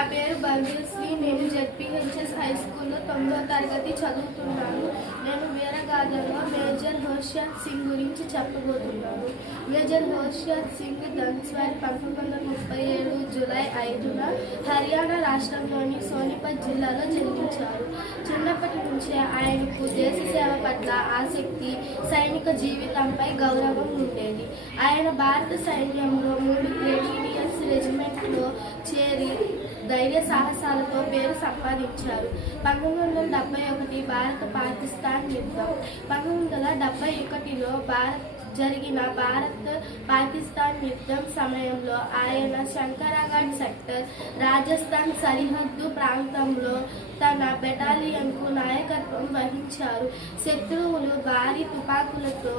నా పేరు భాగ్యశ్రీ. నేను జెడ్పీహెచ్ఎస్ హై స్కూల్లో 9వ తరగతి చదువుతున్నాను. నేను వీరగాథలో మేజర్ హోషియార్ సింగ్ గురించి చెప్పబోతున్నాను. మేజర్ హోషియార్ సింగ్ దన్స్వాల్ 1937 జూలై 5న హర్యానా రాష్ట్రంలోని సోనిపత్ జిల్లాలో జన్మించారు. చిన్నప్పటి నుంచే ఆయనకు దేశ సేవ పట్ల ఆసక్తి, సైనిక జీవితంపై గౌరవం ఉండేది. ఆయన భారత సైన్యంలో 3 గ్రెనేడియర్స్ రెజిమెంట్లో చేరి ధైర్య సాహసాలతో పేరు సంపాదించారు. 1971 భారత పాకిస్తాన్ యుద్ధం. 1971లో జరిగిన భారత్ పాకిస్తాన్ యుద్ధం సమయంలో ఆయన శంకరాగఢ్ సెక్టర్, రాజస్థాన్ సరిహద్దు ప్రాంతంలో తన బెటాలియన్కు నాయకత్వం వహించారు. శత్రువులు భారీ తుపాకులతో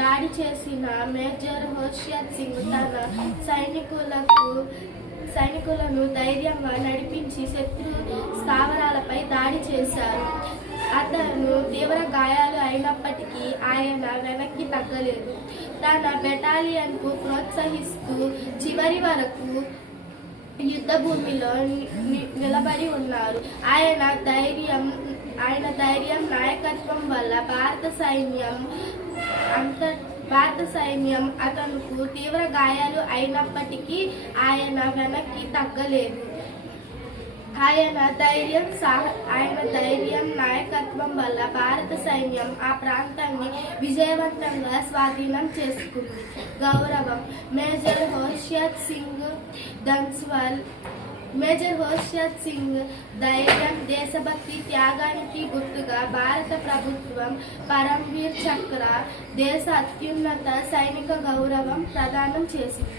దాడి చేసిన మేజర్ హోషియార్ సింగ్ తన సైనికులను ధైర్యంగా నడిపించి శత్రు స్థావరాలపై దాడి చేశారు. అతను తీవ్ర గాయాలు అయినప్పటికీ ఆయన వెనక్కి తగ్గలేదు. తన బెటాలియన్కు ప్రోత్సహిస్తూ చివరి వరకు యుద్ధ భూమిలో నిలబడి ఉన్నారు. ఆయన ధైర్యం, నాయకత్వం వల్ల భారత సైన్యం అతనుకు తీవ్ర గాయాలు అయినప్పటికీ ఆయన వెనక్కి తగ్గలేదు. ఆయన ధైర్యం, నాయకత్వం వల్ల భారత సైన్యం ఆ ప్రాంతాన్ని విజయవంతంగా స్వాధీనం చేసుకుంది. గౌరవం. మేజర్ హోషియార్ సింగ్ దన్స్వాల్. మేజర్ హోషియార్ సింగ్ ధైర్యం, దేశభక్తి, త్యాగానికి గుర్తుగా భారత ప్రభుత్వం పరమ్వీర్ చక్ర, దేశ అత్యున్నత సైనిక గౌరవం ప్రదానం చేసింది.